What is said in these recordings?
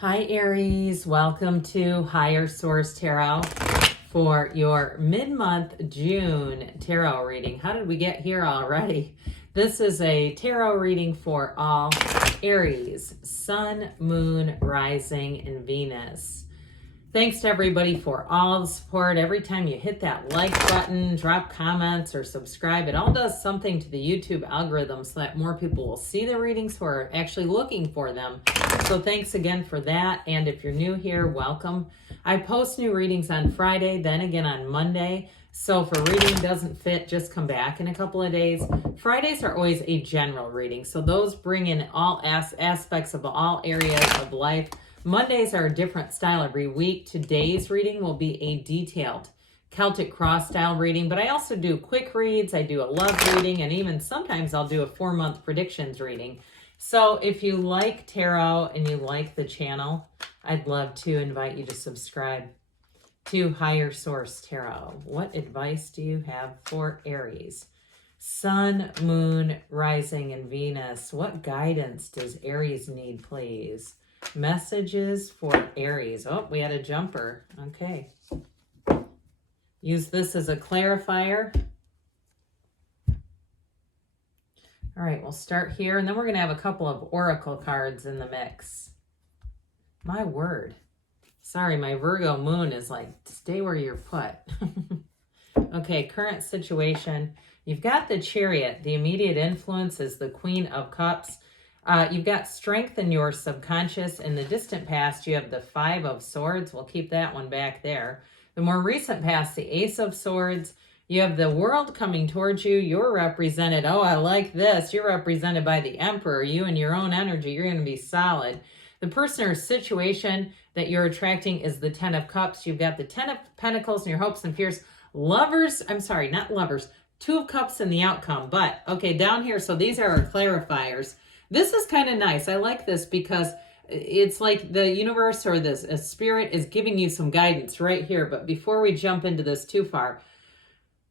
Hi Aries, welcome to Higher Source Tarot for your mid-month June tarot reading. How did we get here already? This is a tarot reading for all Aries, Sun, Moon, Rising, and Venus. Thanks to everybody for all the support. Every time you hit that like button, drop comments, or subscribe, it all does something to the YouTube algorithm so that more people will see the readings who are actually looking for them. So thanks again for that. And if you're new here, welcome. I post new readings on Friday, then again on Monday. So if a reading doesn't fit, just come back in a couple of days. Fridays are always a general reading. So those bring in all aspects of all areas of life. Mondays are a different style every week. Today's reading will be a detailed Celtic cross style reading, but I also do quick reads. I do a love reading, and even sometimes I'll do a 4-month predictions reading. So if you like tarot and you like the channel, I'd love to invite you to subscribe to Higher Source Tarot. What advice do you have for Aries? Sun, Moon, Rising, and Venus. What guidance does Aries need, please? Messages for Aries. Oh, we had a jumper. Okay. Use this as a clarifier. All right, we'll start here, and then we're going to have a couple of oracle cards in the mix. My word. Sorry, my Virgo moon is like, stay where you're put. Okay, current situation. You've got the Chariot. The immediate influence is the Queen of Cups. You've got strength in your subconscious. In the distant past, you have the 5 of Swords. We'll keep that one back there. The more recent past, the Ace of Swords. You have the world coming towards you. You're represented. Oh, I like this. You're represented by the Emperor. You and your own energy. You're going to be solid. The person or situation that you're attracting is the 10 of Cups. You've got the 10 of Pentacles and your hopes and fears. Lovers. I'm sorry, not lovers. 2 of Cups in the outcome. But, okay, down here. So these are our clarifiers. This is kind of nice. I like this because it's like the universe or this spirit is giving you some guidance right here. But before we jump into this too far,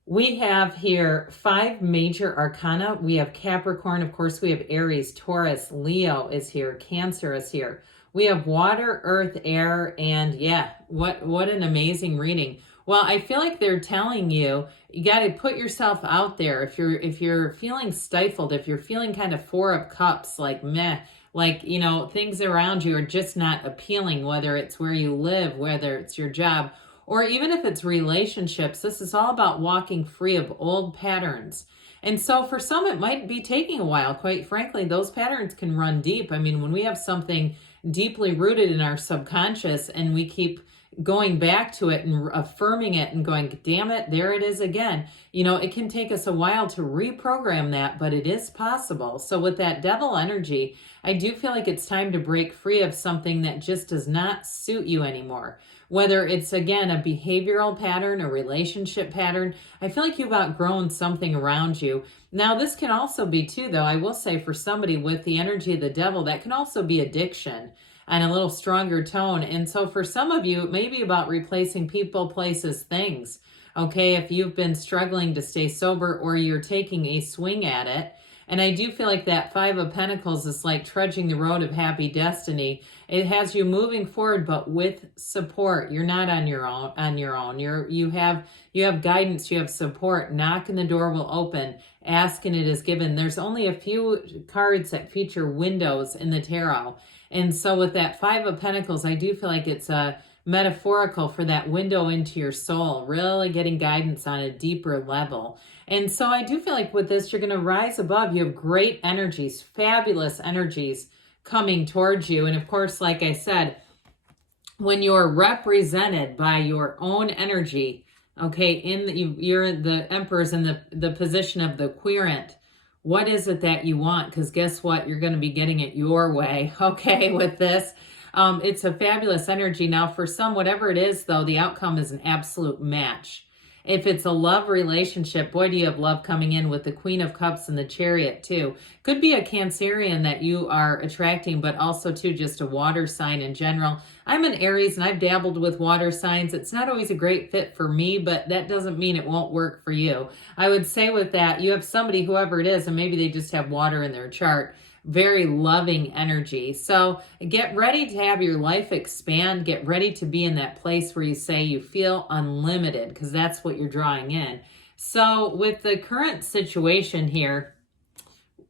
we have here 5 major arcana. We have Capricorn. Of course, we have Aries, Taurus, Leo is here. Cancer is here. We have water, earth, air, and yeah, what an amazing reading. Well, I feel like they're telling you, you got to put yourself out there. If you're feeling stifled, if you're feeling kind of 4 of Cups, like meh, like, you know, things around you are just not appealing, whether it's where you live, whether it's your job, or even if it's relationships, this is all about walking free of old patterns. And so for some, it might be taking a while. Quite frankly, those patterns can run deep. I mean, when we have something deeply rooted in our subconscious and we keep going back to it and affirming it and going, damn it, there it is again. You know, it can take us a while to reprogram that, but it is possible. So with that devil energy, I do feel like it's time to break free of something that just does not suit you anymore. Whether it's, again, a behavioral pattern, a relationship pattern, I feel like you've outgrown something around you. Now, this can also be, too, though, I will say for somebody with the energy of the devil, that can also be addiction and a little stronger tone. And so for some of you, it may be about replacing people, places, things. Okay, if you've been struggling to stay sober or you're taking a swing at it. And I do feel like that 5 of Pentacles is like trudging the road of happy destiny. It has you moving forward, but with support. You're not on your own. You have guidance, you have support. Knock and the door will open. Ask and it is given. There's only a few cards that feature windows in the tarot. And so with that 5 of Pentacles, I do feel like it's a metaphorical for that window into your soul, really getting guidance on a deeper level. And so I do feel like with this, you're going to rise above. You have great energies, fabulous energies coming towards you. And of course, like I said, when you're represented by your own energy, okay, you're the Emperor's in the position of the querent. What is it that you want? Because guess what? You're going to be getting it your way, okay, with this. It's a fabulous energy. Now, for some, whatever it is, though, the outcome is an absolute match. If it's a love relationship, boy, do you have love coming in with the Queen of Cups and the Chariot, too. Could be a Cancerian that you are attracting, but also, too, just a water sign in general. I'm an Aries, and I've dabbled with water signs. It's not always a great fit for me, but that doesn't mean it won't work for you. I would say with that, you have somebody, whoever it is, and maybe they just have water in their chart. very loving energy. So get ready to have your life expand. Get ready to be in that place where you say you feel unlimited, because that's what you're drawing in. So with the current situation here,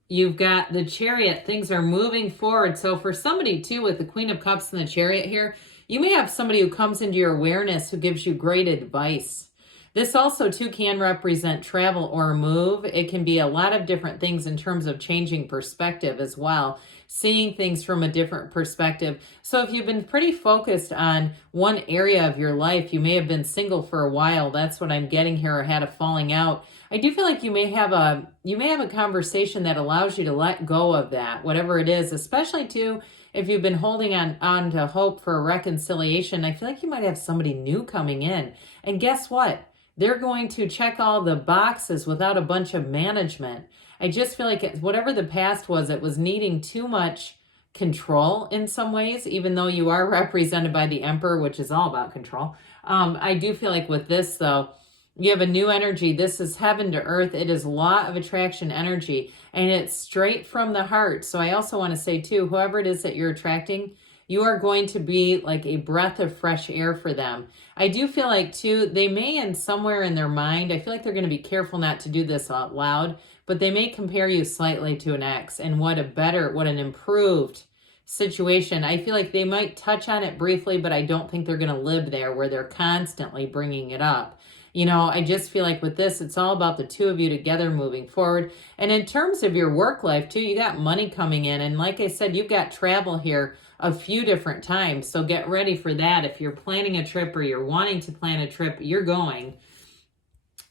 you've got the Chariot. Things are moving forward. So for somebody too, with the Queen of Cups and the Chariot here, you may have somebody who comes into your awareness who gives you great advice. This also too can represent travel or move. It can be a lot of different things in terms of changing perspective as well, seeing things from a different perspective. So if you've been pretty focused on one area of your life, you may have been single for a while. That's what I'm getting here, or had a falling out. I do feel like you may have a conversation that allows you to let go of that, whatever it is, especially too if you've been holding on to hope for a reconciliation. I feel like you might have somebody new coming in. And guess what? They're going to check all the boxes without a bunch of management. I just feel like whatever the past was, it was needing too much control in some ways, even though you are represented by the Emperor, which is all about control. I do feel like with this, though, you have a new energy. This is heaven to earth. It is law of attraction energy, and it's straight from the heart. So I also want to say, too, whoever it is that you're attracting, you are going to be like a breath of fresh air for them. I do feel like, too, they may in somewhere in their mind, I feel like they're going to be careful not to do this out loud, but they may compare you slightly to an ex, and what an improved situation. I feel like they might touch on it briefly, but I don't think they're going to live there where they're constantly bringing it up. You know, I just feel like with this, it's all about the two of you together moving forward. And in terms of your work life, too, you got money coming in. And like I said, you've got travel here a few different times. So get ready for that. If you're planning a trip or you're wanting to plan a trip, you're going.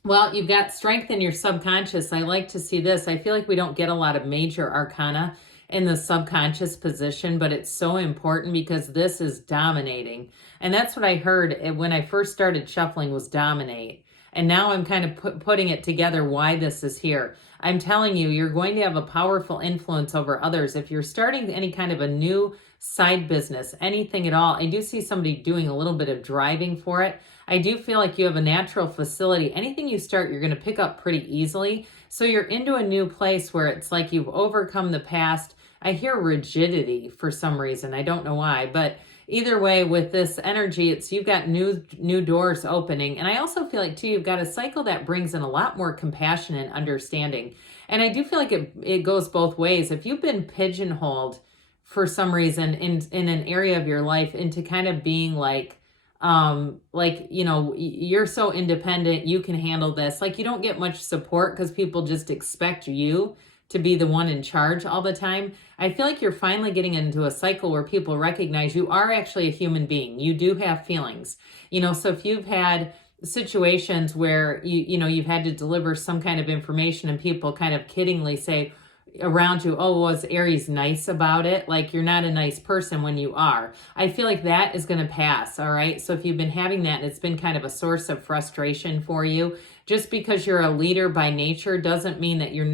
Well, you've got strength in your subconscious. I like to see this. I feel like we don't get a lot of major arcana in the subconscious position, but it's so important because this is dominating. And that's what I heard when I first started shuffling, was dominate. And now I'm kind of putting it together why this is here. I'm telling you, you're going to have a powerful influence over others. If you're starting any kind of a new side business, anything at all, I do see somebody doing a little bit of driving for it. I do feel like you have a natural facility. Anything you start, you're going to pick up pretty easily. So you're into a new place where it's like you've overcome the past. I hear rigidity for some reason. I don't know why, but either way, with this energy, it's you've got new doors opening. And I also feel like, too, you've got a cycle that brings in a lot more compassion and understanding. And I do feel like it goes both ways. If you've been pigeonholed for some reason in an area of your life into kind of being like, you know, you're so independent, you can handle this. Like you don't get much support because people just expect you to be the one in charge all the time. I feel like you're finally getting into a cycle where people recognize you are actually a human being. You do have feelings, you know, so if you've had situations where you've had to deliver some kind of information and people kind of kiddingly say around you, oh, was Aries nice about it? Like you're not a nice person when you are. I feel like that is going to pass. All right. So if you've been having that and it's been kind of a source of frustration for you, just because you're a leader by nature doesn't mean that you're,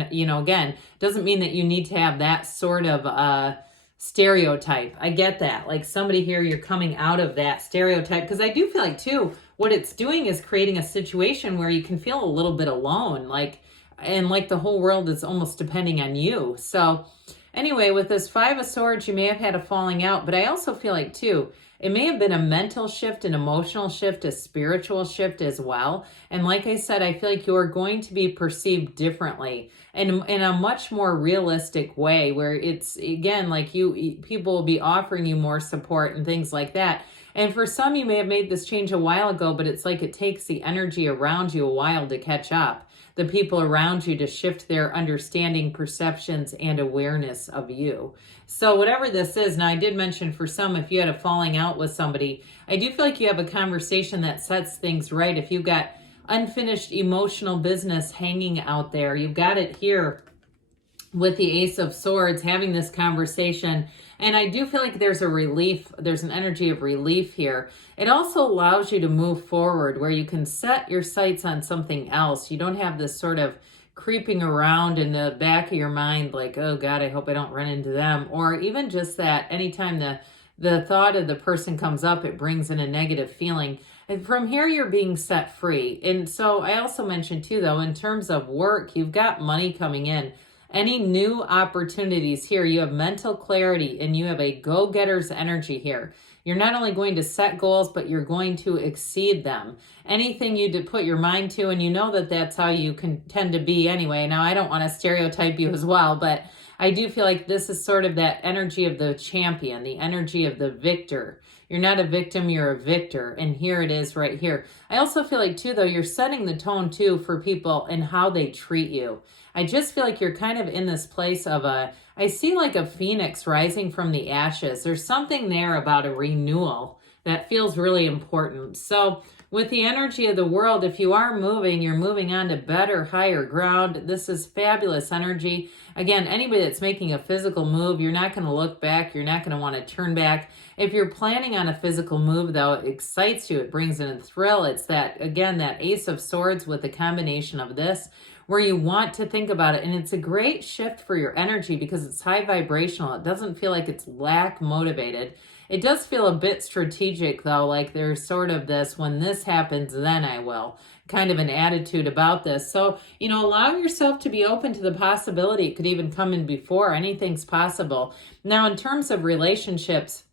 doesn't mean that you need to have that sort of stereotype. I get that. Like somebody here, you're coming out of that stereotype, because I do feel like, too, what it's doing is creating a situation where you can feel a little bit alone, and like the whole world is almost depending on you. So anyway, with this Five of Swords, you may have had a falling out, but I also feel like, too, it may have been a mental shift, an emotional shift, a spiritual shift as well. And like I said, I feel like you're going to be perceived differently and in a much more realistic way, where it's, again, like people will be offering you more support and things like that. And for some, you may have made this change a while ago, but it's like it takes the energy around you a while to catch up. The people around you to shift their understanding, perceptions, and awareness of you. So whatever this is, now I did mention for some, if you had a falling out with somebody, I do feel like you have a conversation that sets things right. If you've got unfinished emotional business hanging out there, you've got it here with the Ace of Swords, having this conversation. And I do feel like there's a relief, there's an energy of relief here. It also allows you to move forward where you can set your sights on something else. You don't have this sort of creeping around in the back of your mind like, oh God, I hope I don't run into them. Or even just that anytime the thought of the person comes up, it brings in a negative feeling. And from here, you're being set free. And so I also mentioned, too, though, in terms of work, you've got money coming in. Any new opportunities here, you have mental clarity and you have a go-getter's energy here. You're not only going to set goals, but you're going to exceed them. Anything you put your mind to, and you know that that's how you can tend to be anyway. Now, I don't want to stereotype you as well, but I do feel like this is sort of that energy of the champion, the energy of the victor. You're not a victim, you're a victor. And here it is right here. I also feel like, too, though, you're setting the tone, too, for people and how they treat you. I just feel like you're kind of in this place of I see like a phoenix rising from the ashes. There's something there about a renewal that feels really important. So with the energy of the world, if you are moving, you're moving on to better, higher ground. This is fabulous energy. Again, anybody that's making a physical move, you're not going to look back. You're not going to want to turn back. If you're planning on a physical move, though, it excites you. It brings in a thrill. It's that, again, that Ace of Swords with the combination of this, where you want to think about it. And it's a great shift for your energy because it's high vibrational. It doesn't feel like it's lack motivated. It does feel a bit strategic, though, like there's sort of this, when this happens, then I will, kind of an attitude about this. So, allow yourself to be open to the possibility. It could even come in before. Anything's possible. Now, in terms of relationships,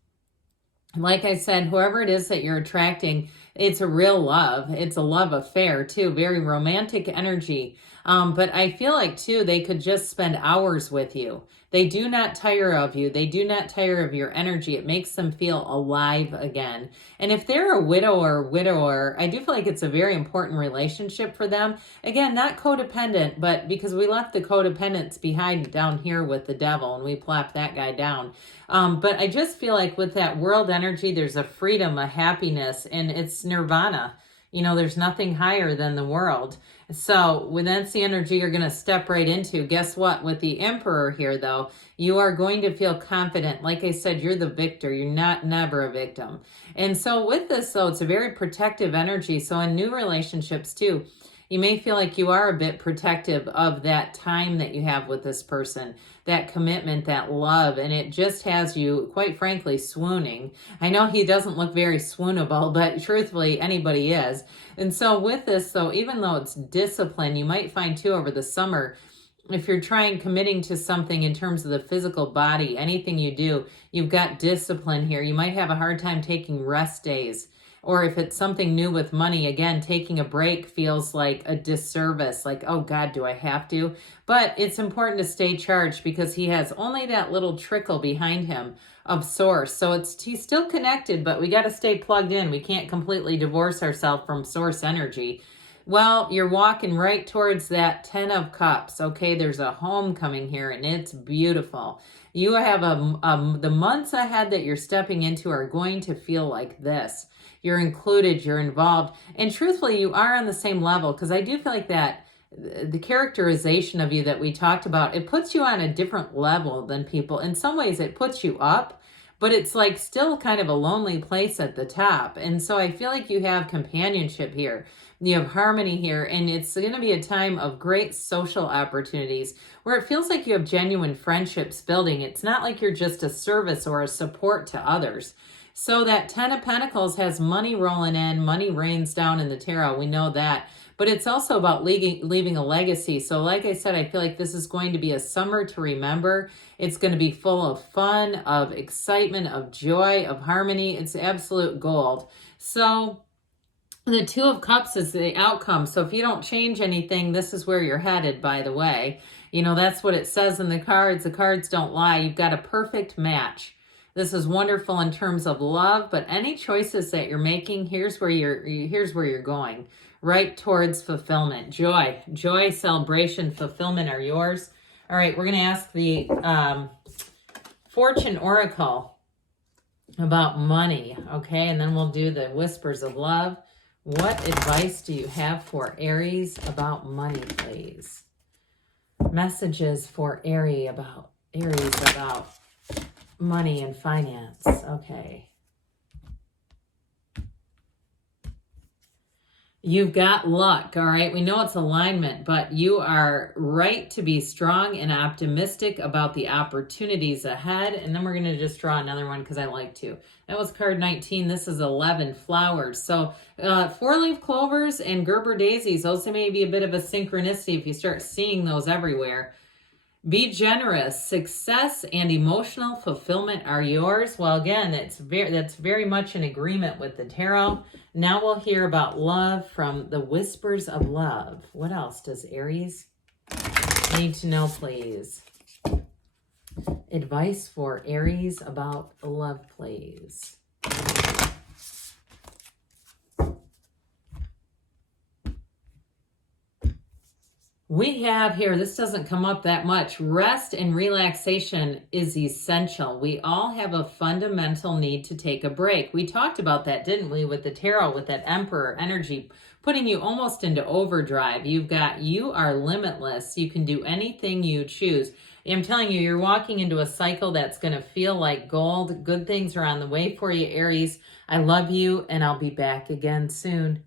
like I said, whoever it is that you're attracting, it's a real love. It's a love affair, too. Very romantic energy. But I feel like, too, they could just spend hours with you. They do not tire of you. They do not tire of your energy. It makes them feel alive again. And if they're a widower, I do feel like it's a very important relationship for them. Again, not codependent, but because we left the codependence behind down here with the devil and we plopped that guy down. But I just feel like with that world energy, there's a freedom, a happiness, and it's nirvana. There's nothing higher than the world. So when that's the energy you're going to step right into, guess what? With the Emperor here, though, you are going to feel confident. Like I said, you're the victor. You're never a victim. And so with this, though, it's a very protective energy. So in new relationships, too, you may feel like you are a bit protective of that time that you have with this person, that commitment, that love, and it just has you, quite frankly, swooning. I know he doesn't look very swoonable, but truthfully, anybody is. And so with this, though, even though it's discipline, you might find, too, over the summer, if you're committing to something in terms of the physical body, anything you do, you've got discipline here. You might have a hard time taking rest days. Or if it's something new with money, again, taking a break feels like a disservice, like, oh God, do I have to? But it's important to stay charged because he has only that little trickle behind him of source. So he's still connected, but we got to stay plugged in. We can't completely divorce ourselves from source energy. Well, you're walking right towards that 10 of Cups. Okay, there's a homecoming here and it's beautiful. You have the months ahead that you're stepping into are going to feel like this. You're included, you're involved. And truthfully, you are on the same level because I do feel like that the characterization of you that we talked about, it puts you on a different level than people. In some ways, it puts you up, but it's like still kind of a lonely place at the top. And so I feel like you have companionship here. You have harmony here, and it's going to be a time of great social opportunities where it feels like you have genuine friendships building. It's not like you're just a service or a support to others. So that 10 of Pentacles has money rolling in, money rains down in the tarot. We know that. But it's also about leaving a legacy. So like I said, I feel like this is going to be a summer to remember. It's going to be full of fun, of excitement, of joy, of harmony. It's absolute gold. So the 2 of Cups is the outcome. So if you don't change anything, this is where you're headed, by the way. That's what it says in the cards. The cards don't lie. You've got a perfect match. This is wonderful in terms of love, but any choices that you're making, here's where you're going, right towards fulfillment. Joy, celebration, fulfillment are yours. All right, we're going to ask the Fortune Oracle about money, okay? And then we'll do the Whispers of Love. What advice do you have for Aries about money, please? Messages for Aries about money and finance. Okay. You've got luck, all right? We know it's alignment, but you are right to be strong and optimistic about the opportunities ahead. And then we're going to just draw another one because I like to. That was card 19. This is 11, flowers. So 4-leaf clovers and Gerber daisies, those may be a bit of a synchronicity if you start seeing those everywhere. Be generous. Success and emotional fulfillment are yours. Well, again, that's very much in agreement with the tarot. Now we'll hear about love from the Whispers of Love. What else does Aries need to know, please? Advice for Aries about love, please. We have here, this doesn't come up that much, rest and relaxation is essential. We all have a fundamental need to take a break. We talked about that, didn't we, with the tarot, with that Emperor energy, putting you almost into overdrive. You are limitless. You can do anything you choose. I'm telling you, you're walking into a cycle that's going to feel like gold. Good things are on the way for you, Aries. I love you, and I'll be back again soon.